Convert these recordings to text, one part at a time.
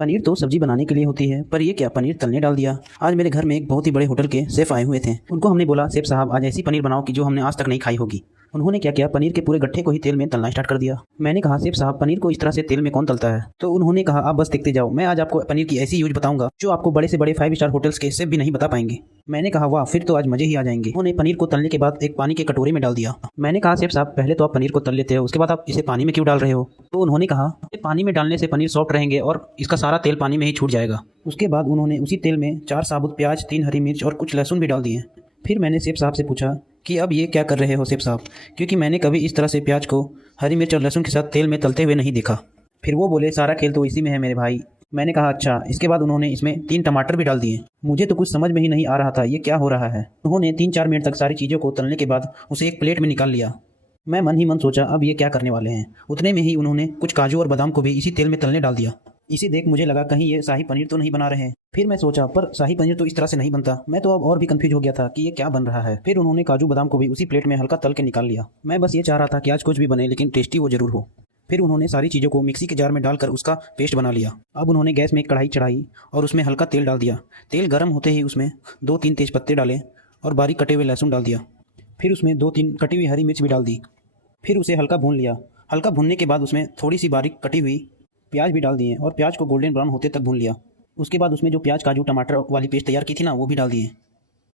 पनीर तो सब्जी बनाने के लिए होती है, पर ये क्या पनीर तलने डाल दिया। आज मेरे घर में एक बहुत ही बड़े होटल के शेफ आए हुए थे। उनको हमने बोला, शेफ साहब आज ऐसी पनीर बनाओ कि जो हमने आज तक नहीं खाई होगी। उन्होंने क्या किया, पनीर के पूरे गट्ठे को ही तेल में तलना स्टार्ट कर दिया। मैंने कहा, शेफ साहब पनीर को इस तरह से तेल में कौन तलता है। तो उन्होंने कहा, आप बस देखते जाओ, मैं आज आपको पनीर की ऐसी यूज बताऊंगा जो आपको बड़े से बड़े 5 स्टार होटल्स के शेफ भी नहीं बता पाएंगे। मैंने कहा, वाह, फिर तो आज मजे ही आ जाएंगे। उन्होंने पनीर को तलने के बाद एक पानी के कटोरे में डाल दिया। मैंने कहा, शेफ साहब पहले तो आप पनीर को तल लेते हो, उसके बाद आप इसे पानी में क्यों डाल रहे हो। तो उन्होंने कहा, पानी में डालने से पनीर सॉफ्ट रहेंगे और इसका सारा तेल पानी में ही छूट जाएगा। उसके बाद उन्होंने उसी तेल में 4 साबुत प्याज, 3 हरी मिर्च और कुछ लहसुन भी डाल दिए। फिर मैंने शेफ साहब से पूछा कि अब ये क्या कर रहे हो शेफ साहब, क्योंकि मैंने कभी इस तरह से प्याज को हरी मिर्च और लहसुन के साथ तेल में तलते हुए नहीं देखा। फिर वो बोले, सारा खेल तो इसी में है मेरे भाई। मैंने कहा, अच्छा। इसके बाद उन्होंने इसमें 3 टमाटर भी डाल दिए। मुझे तो कुछ समझ में ही नहीं आ रहा था ये क्या हो रहा है। उन्होंने 3-4 मिनट तक सारी चीज़ों को तलने के बाद उसे एक प्लेट में निकाल लिया। मैं मन ही मन सोचा, अब ये क्या करने वाले हैं। उतने में ही उन्होंने कुछ काजू और बादाम को भी इसी तेल में तलने डाल दिया। इसे देख मुझे लगा कहीं ये शाही पनीर तो नहीं बना रहे हैं। फिर मैं सोचा, पर शाही पनीर तो इस तरह से नहीं बनता। मैं तो अब और भी कंफ्यूज हो गया था कि ये क्या बन रहा है। फिर उन्होंने काजू बादाम को भी उसी प्लेट में हल्का तल के निकाल लिया। मैं बस ये चाह रहा था कि आज कुछ भी बने लेकिन टेस्टी वो जरूर हो। फिर उन्होंने सारी चीज़ों को मिक्सी के जार में डालकर उसका पेस्ट बना लिया। अब उन्होंने गैस में एक कढ़ाई चढ़ाई और उसमें हल्का तेल डाल दिया। तेल गर्म होते ही उसमें 2-3 तेज पत्ते डाले और बारीक कटे हुए लहसुन डाल दिया। फिर उसमें 2-3 कटी हुई हरी मिर्च भी डाल दी। फिर उसे हल्का भून लिया। हल्का भूनने के बाद उसमें थोड़ी सी बारीक कटी हुई प्याज भी डाल दिए और प्याज को गोल्डन ब्राउन होते तक भून लिया। उसके बाद उसमें जो प्याज काजू टमाटर वाली पेस्ट तैयार की थी ना, वो भी डाल दिए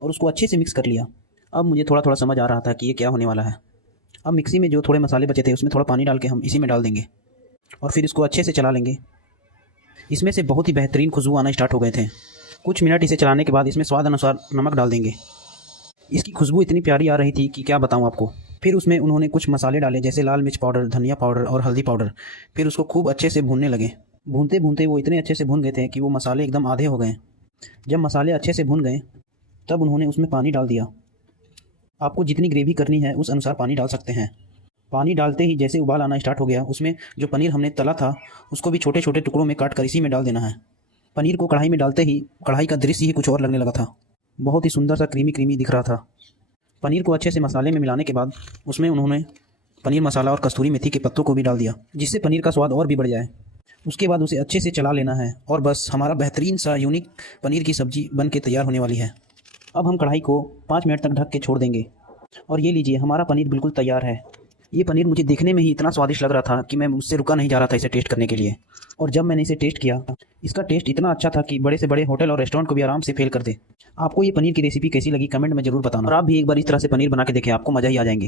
और उसको अच्छे से मिक्स कर लिया। अब मुझे थोड़ा थोड़ा समझ आ रहा था कि ये क्या होने वाला है। अब मिक्सी में जो थोड़े मसाले बचे थे उसमें थोड़ा पानी डाल के हम इसी में डाल देंगे और फिर इसको अच्छे से चला लेंगे। इसमें से बहुत ही बेहतरीन खुशबू आना स्टार्ट हो गए थे। कुछ मिनट इसे चलाने के बाद इसमें स्वाद अनुसार नमक डाल देंगे। इसकी खुशबू इतनी प्यारी आ रही थी कि क्या बताऊं आपको। फिर उसमें उन्होंने कुछ मसाले डाले, जैसे लाल मिर्च पाउडर, धनिया पाउडर और हल्दी पाउडर। फिर उसको खूब अच्छे से भूनने लगे। भूनते भूनते वो इतने अच्छे से भून गए थे कि वो मसाले एकदम आधे हो गए। जब मसाले अच्छे से भून गए तब उन्होंने उसमें पानी डाल दिया। आपको जितनी ग्रेवी करनी है उस अनुसार पानी डाल सकते हैं। पानी डालते ही जैसे उबाल आना स्टार्ट हो गया, उसमें जो पनीर हमने तला था उसको भी छोटे छोटे टुकड़ों में काट कर इसी में डाल देना है। पनीर को कढ़ाई में डालते ही कढ़ाई का दृश्य ही कुछ और लगने लगा था। बहुत ही सुंदर सा क्रीमी क्रीमी दिख रहा था। पनीर को अच्छे से मसाले में मिलाने के बाद उसमें उन्होंने पनीर मसाला और कस्तूरी मेथी के पत्तों को भी डाल दिया, जिससे पनीर का स्वाद और भी बढ़ जाए। उसके बाद उसे अच्छे से चला लेना है और बस हमारा बेहतरीन सा यूनिक पनीर की सब्जी बन के तैयार होने वाली है। अब हम कढ़ाई को 5 मिनट तक ढक के छोड़ देंगे और ये लीजिए, हमारा पनीर बिल्कुल तैयार है। ये पनीर मुझे देखने में ही इतना स्वादिष्ट लग रहा था कि मैं मुझसे रुका नहीं जा रहा था इसे टेस्ट करने के लिए। और जब मैंने इसे टेस्ट किया, इसका टेस्ट इतना अच्छा था कि बड़े से बड़े होटल और रेस्टोरेंट को भी आराम से फेल कर दे। आपको ये पनीर की रेसिपी कैसी लगी कमेंट में जरूर बताना और आप भी एक बार इस तरह से पनीर बना के देखें, आपको मज़ा ही आ जाएंगे।